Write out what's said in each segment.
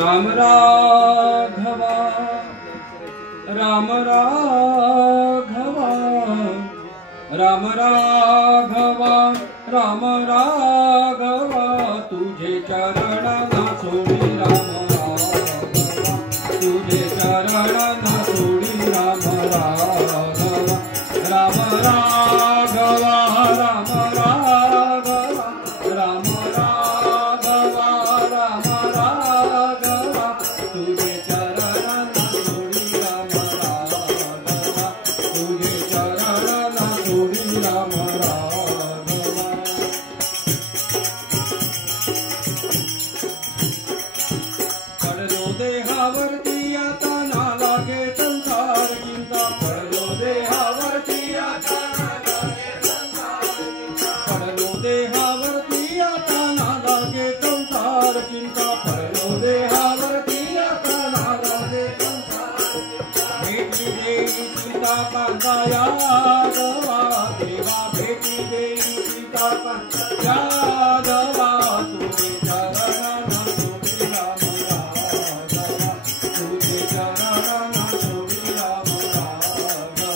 राम राघवा राम राघवा राम राघवा राम राघवा तुझे चरणा सोडी राम राघवा तुझे चरणा सोडी राम राघवा राम राघवा राम राघवा राम राघवा राम राघवा तुझे चरणा सोडी राम राघवा तुझे चरणा सोडी राम राघवा पडलो देहावरती आता ना लागे संसार चिंता पडलो देहावरती आता ना लागे संसार चिंता पडलो देहावरती आता ना लागे संसार चिंता पडलो देहावरती आता ना लागे संसार चिंता भेटी देई सीता कांता यादवा देवा भेटी देई सीता कांता यादवा तुझे चरणा सोडी राम राघवा तुझे चरणा सोडी राम राघवा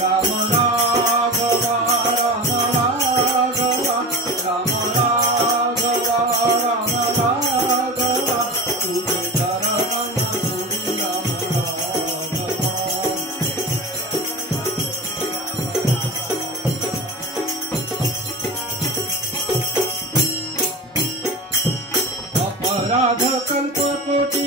राम राघवा राम राघवा राम राघवा राम राघवा तुझे चरणा सोडी राम राघवा अपराध कल्प कोटी